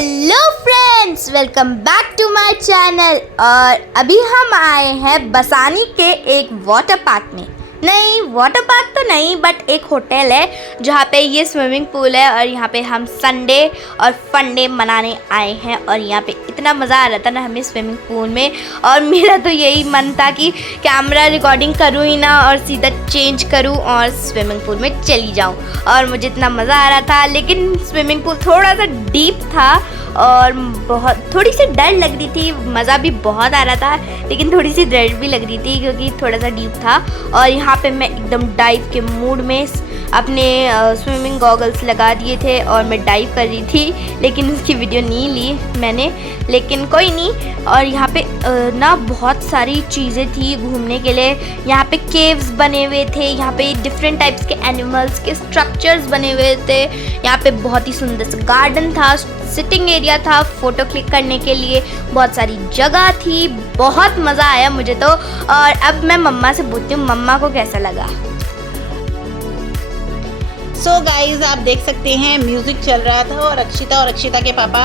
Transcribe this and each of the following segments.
Hello friends, welcome back to my channel. और अभी हम आए हैं बसानी के एक वाटर पार्क में। नहीं, वाटर पार्क तो नहीं, बट एक होटल है जहाँ पे ये स्विमिंग पूल है। और यहाँ पे हम संडे और फंडे मनाने आए हैं। और यहाँ पे इतना मज़ा आ रहा था ना हमें स्विमिंग पूल में। और मेरा तो यही मन था कि कैमरा रिकॉर्डिंग करूँ ही ना और सीधा चेंज करूँ और स्विमिंग पूल में चली जाऊँ। और मुझे इतना मज़ा आ रहा था, लेकिन स्विमिंग पूल थोड़ा सा डीप था और थोड़ी सी डर लग रही थी। मज़ा भी बहुत आ रहा था, लेकिन थोड़ी सी डर भी लग रही थी क्योंकि थोड़ा सा डीप था। और यहाँ पे मैं एकदम डाइव के मूड में अपने स्विमिंग गॉगल्स लगा दिए थे और मैं डाइव कर रही थी, लेकिन उसकी वीडियो नहीं ली मैंने, लेकिन कोई नहीं। और यहाँ पे ना बहुत सारी चीज़ें थी घूमने के लिए। यहाँ पे केव्स बने हुए थे, यहाँ पे डिफरेंट टाइप्स के एनिमल्स के स्ट्रक्चर्स बने हुए थे। यहाँ पे बहुत ही सुंदर सा गार्डन था, सिटिंग एरिया था, फ़ोटो क्लिक करने के लिए बहुत सारी जगह थी। बहुत मज़ा आया मुझे तो। और अब मैं मम्मा से पूछती हूँ मम्मा को कैसा लगा। सो गाइज, आप देख सकते हैं म्यूज़िक चल रहा था और अक्षिता के पापा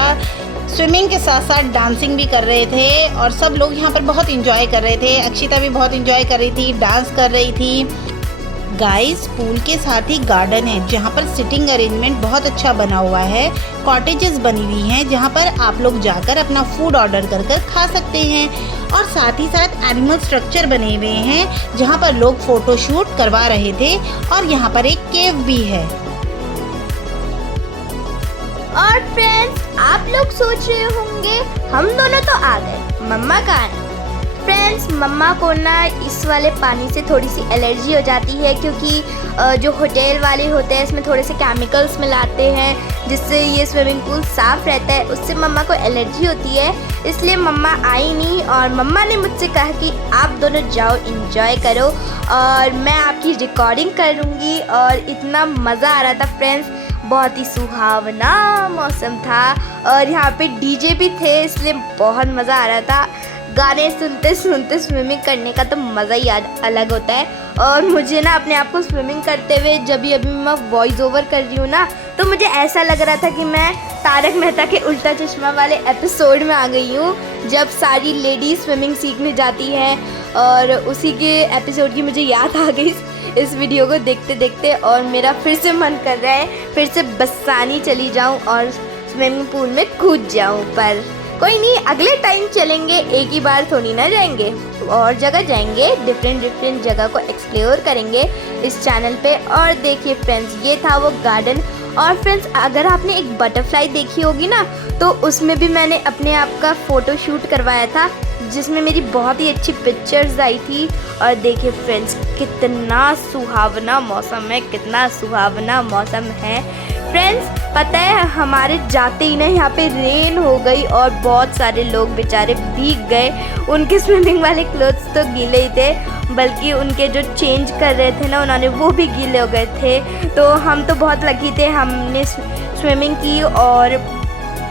स्विमिंग के साथ साथ डांसिंग भी कर रहे थे। और सब लोग यहाँ पर बहुत इंजॉय कर रहे थे। अक्षिता भी बहुत इंजॉय कर रही थी, डांस कर रही थी। गाइस, पूल के साथ ही गार्डन है जहाँ पर सिटिंग अरेंजमेंट बहुत अच्छा बना हुआ है। कॉटेजेस बनी हुई हैं जहाँ पर आप लोग जाकर अपना फूड ऑर्डर कर खा सकते हैं। और साथ ही साथ एनिमल स्ट्रक्चर बने हुए हैं जहाँ पर लोग फ़ोटो शूट करवा रहे थे। और यहाँ पर एक केव भी है। और फ्रेंड्स, आप लोग सोच रहे होंगे हम दोनों तो आ गए, मम्मा कहाँ है? फ्रेंड्स, मम्मा को ना इस वाले पानी से थोड़ी सी एलर्जी हो जाती है क्योंकि जो होटल वाले होते हैं इसमें थोड़े से केमिकल्स मिलाते हैं जिससे ये स्विमिंग पूल साफ़ रहता है। उससे मम्मा को एलर्जी होती है, इसलिए मम्मा आई नहीं। और मम्मा ने मुझसे कहा कि आप दोनों जाओ, इंजॉय करो और मैं आपकी रिकॉर्डिंग करूँगी। और इतना मज़ा आ रहा था फ्रेंड्स, बहुत ही सुहावना मौसम था। और यहाँ पे डीजे भी थे, इसलिए बहुत मज़ा आ रहा था। गाने सुनते सुनते स्विमिंग करने का तो मज़ा ही अलग होता है। और मुझे ना अपने आप को स्विमिंग करते हुए जब भी अभी मैं वॉइस ओवर कर रही हूँ ना, तो मुझे ऐसा लग रहा था कि मैं तारक मेहता के उल्टा चश्मा वाले एपिसोड में आ गई हूँ, जब सारी लेडीज स्विमिंग सीखने जाती हैं। और उसी के एपिसोड की मुझे याद आ गई इस वीडियो को देखते देखते। और मेरा फिर से मन कर रहा है फिर से बसानी चली जाऊँ और स्विमिंग पूल में कूद जाऊँ। पर कोई नहीं, अगले टाइम चलेंगे, एक ही बार थोड़ी ना जाएंगे, और जगह जाएंगे, डिफरेंट जगह को एक्सप्लोर करेंगे इस चैनल पे। और देखिए फ्रेंड्स, ये था वो गार्डन। और फ्रेंड्स, अगर आपने एक बटरफ्लाई देखी होगी ना, तो उसमें भी मैंने अपने आप का फ़ोटो शूट करवाया था जिसमें मेरी बहुत ही अच्छी पिक्चर्स आई थी। और देखिए फ्रेंड्स, कितना सुहावना मौसम है, कितना सुहावना मौसम है। फ्रेंड्स, पता है हमारे जाते ही ना यहाँ पे रेन हो गई और बहुत सारे लोग बेचारे भीग गए। उनके स्विमिंग वाले क्लोथ्स तो गीले ही थे, बल्कि उनके जो चेंज कर रहे थे ना उन्होंने वो भी गीले हो गए थे। तो हम तो बहुत लकी थे, हमने स्विमिंग की और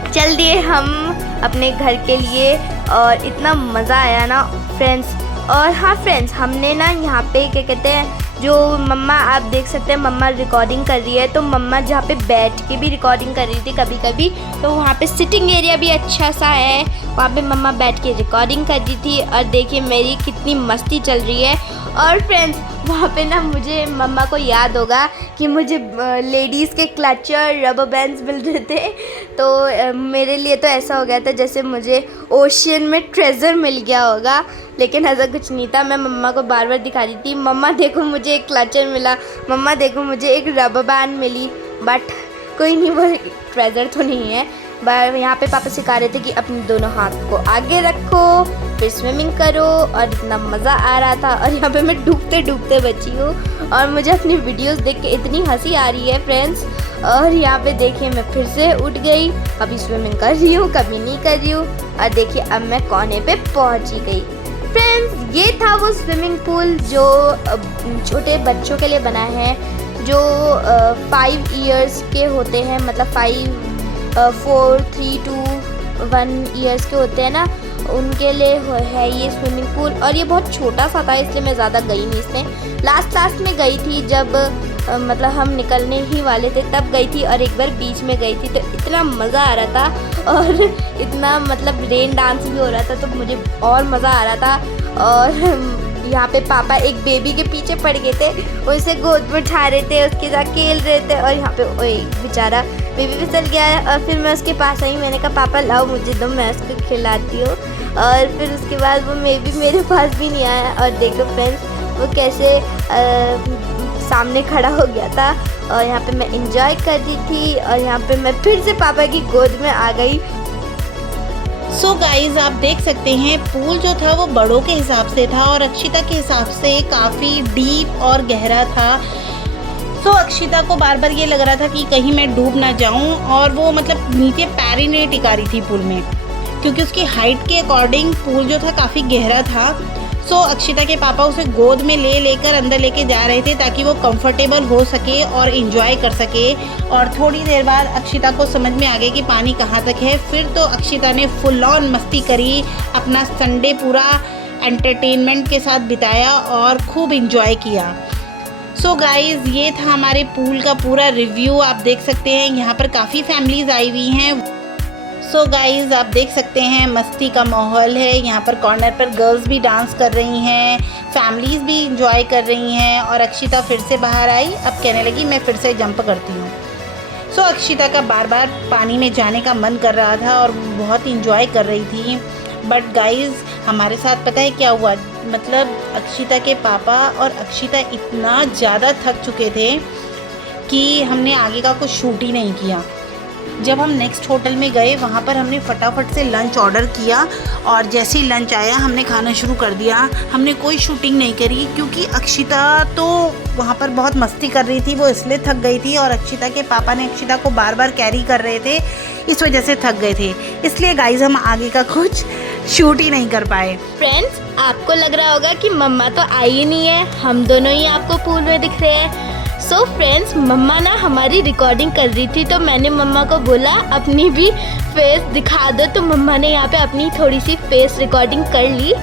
चल दिए हम अपने घर के लिए। और इतना मज़ा आया ना फ्रेंड्स। और हाँ फ्रेंड्स, हमने ना यहाँ पे क्या कहते हैं, जो मम्मा आप देख सकते हैं मम्मा रिकॉर्डिंग कर रही है, तो मम्मा जहाँ पे बैठ के भी रिकॉर्डिंग कर रही थी कभी कभी, तो वहाँ पे सिटिंग एरिया भी अच्छा सा है, वहाँ पे मम्मा बैठ के रिकॉर्डिंग कर रही थी। और देखिए मेरी कितनी मस्ती चल रही है। और फ्रेंड्स, वहाँ पे ना मुझे मम्मा को याद होगा कि मुझे लेडीज़ के क्लचर रबर बैंड्स मिल रहे थे। तो मेरे लिए तो ऐसा हो गया था जैसे मुझे ओशियन में ट्रेजर मिल गया होगा, लेकिन ऐसा कुछ नहीं था। मैं मम्मा को बार बार दिखा रही थी, मम्मा देखो मुझे एक क्लचर मिला, मम्मा देखो मुझे एक रबर बैंड मिली। बट कोई नहीं, वो ट्रेजर तो नहीं है। यहाँ पे पापा सिखा रहे थे कि अपने दोनों हाथ को आगे रखो, फिर स्विमिंग करो। और इतना मज़ा आ रहा था। और यहाँ पे मैं डूबते डूबते बची हूँ और मुझे अपनी वीडियोस देख के इतनी हंसी आ रही है फ्रेंड्स। और यहाँ पे देखिए मैं फिर से उठ गई, कभी स्विमिंग कर रही हूँ कभी नहीं कर रही हूँ। और देखिए अब मैं कोने पे पहुँच ही गई। फ्रेंड्स, ये था वो स्विमिंग पूल जो छोटे बच्चों के लिए बना है, जो 5 इयर्स के होते हैं, मतलब 4, 3, 2, 1 इयर्स के होते हैं ना, उनके लिए है ये स्विमिंग पूल। और ये बहुत छोटा सा था, इसलिए मैं ज़्यादा गई नहीं इसमें। लास्ट में गई थी जब मतलब हम निकलने ही वाले थे तब गई थी, और एक बार बीच में गई थी, तो इतना मज़ा आ रहा था और इतना मतलब रेन डांस भी हो रहा था, तो मुझे और मज़ा आ रहा था। और यहाँ पे पापा एक बेबी के पीछे पड़ गए थे, उसे गोद में उठा रहे थे, उसके साथ खेल रहे थे, और यहाँ पे ओए बेचारा बेबी फिसल गया। और फिर मैं उसके पास आई, मैंने कहा पापा लाओ मुझे दो, मैं उसको खिलाती हूँ। और फिर उसके बाद वो मेरे पास भी नहीं आया। और देखो फ्रेंड्स वो कैसे सामने खड़ा हो गया था, और यहाँ पे मैं इंजॉय कर रही थी, और यहाँ पे मैं फिर से पापा की गोद में आ गई। सो गाइज आप देख सकते हैं पूल जो था वो बड़ों के हिसाब से था और अक्षिता के हिसाब से काफ़ी डीप और गहरा था। सो अक्षिता को बार बार ये लग रहा था कि कहीं मैं डूब ना जाऊं, और वो मतलब नीचे पैर ही नहीं टिका रही थी पूल में, क्योंकि उसकी हाइट के अकॉर्डिंग पूल जो था काफ़ी गहरा था। सो अक्षिता के पापा उसे गोद में लेकर अंदर लेके जा रहे थे ताकि वो कंफर्टेबल हो सके और इन्जॉय कर सके। और थोड़ी देर बाद अक्षिता को समझ में आ गया कि पानी कहाँ तक है। फिर तो अक्षिता ने फुल ऑन मस्ती करी, अपना संडे पूरा एंटरटेनमेंट के साथ बिताया और खूब इन्जॉय किया। सो गाइज़ ये था हमारे पूल का पूरा रिव्यू। आप देख सकते हैं यहाँ पर काफ़ी फैमिलीज़ आई हुई हैं। सो गाइज़ आप देख सकते हैं मस्ती का माहौल है यहाँ पर। कॉर्नर पर गर्ल्स भी डांस कर रही हैं, फैमिलीज़ भी इंजॉय कर रही हैं। और अक्षिता फिर से बाहर आई, अब कहने लगी मैं फिर से जंप करती हूँ। सो अक्षिता का बार बार पानी में जाने का मन कर रहा था और बहुत इंजॉय कर रही थी। बट गाइज़ हमारे साथ पता है क्या हुआ, मतलब अक्षिता के पापा और अक्षिता इतना ज़्यादा थक चुके थे कि हमने आगे का कुछ शूट ही नहीं किया। जब हम नेक्स्ट होटल में गए वहाँ पर हमने फटाफट से लंच ऑर्डर किया, और जैसे ही लंच आया हमने खाना शुरू कर दिया। हमने कोई शूटिंग नहीं करी क्योंकि अक्षिता तो वहाँ पर बहुत मस्ती कर रही थी, वो इसलिए थक गई थी, और अक्षिता के पापा ने अक्षिता को बार बार कैरी कर रहे थे, इस वजह से थक गए थे। इसलिए गाइज हम आगे का कुछ शूट ही नहीं कर पाए। फ्रेंड्स आपको लग रहा होगा कि मम्मा तो आई ही नहीं है, हम दोनों ही आपको पूल में दिख रहे हैं। सो फ्रेंड्स मम्मा ना हमारी रिकॉर्डिंग कर रही थी, तो मैंने मम्मा को बोला अपनी भी फेस दिखा दो, तो मम्मा ने यहाँ पे अपनी थोड़ी सी फेस रिकॉर्डिंग कर ली।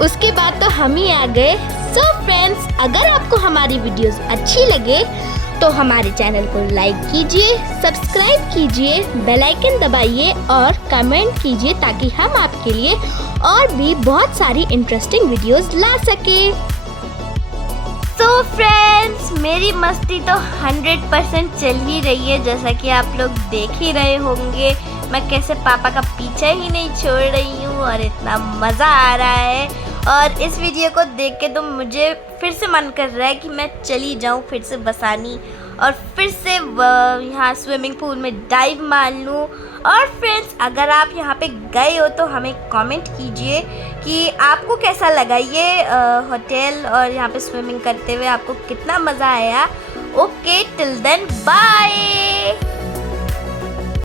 उसके बाद तो हम ही आ गए। सो फ्रेंड्स अगर आपको हमारी वीडियोस अच्छी लगे तो हमारे चैनल को लाइक कीजिए, सब्सक्राइब कीजिए, बेल आइकन दबाइए और कमेंट कीजिए, ताकि हम आपके लिए और भी बहुत सारी इंटरेस्टिंग वीडियोस ला सके। तो फ्रेंड्स मेरी मस्ती तो 100% चल ही रही है, जैसा कि आप लोग देख ही रहे होंगे। मैं कैसे पापा का पीछा ही नहीं छोड़ रही हूँ, और इतना मज़ा आ रहा है। और इस वीडियो को देख के तो मुझे फिर से मन कर रहा है कि मैं चली जाऊँ फिर से बसानी, और फिर से यहाँ स्विमिंग पूल में डाइव मार लूँ। और फ्रेंड्स अगर आप यहाँ पे गए हो तो हमें कमेंट कीजिए कि आपको कैसा लगा ये होटल, और यहाँ पे स्विमिंग करते हुए आपको कितना मज़ा आया। Okay till then bye.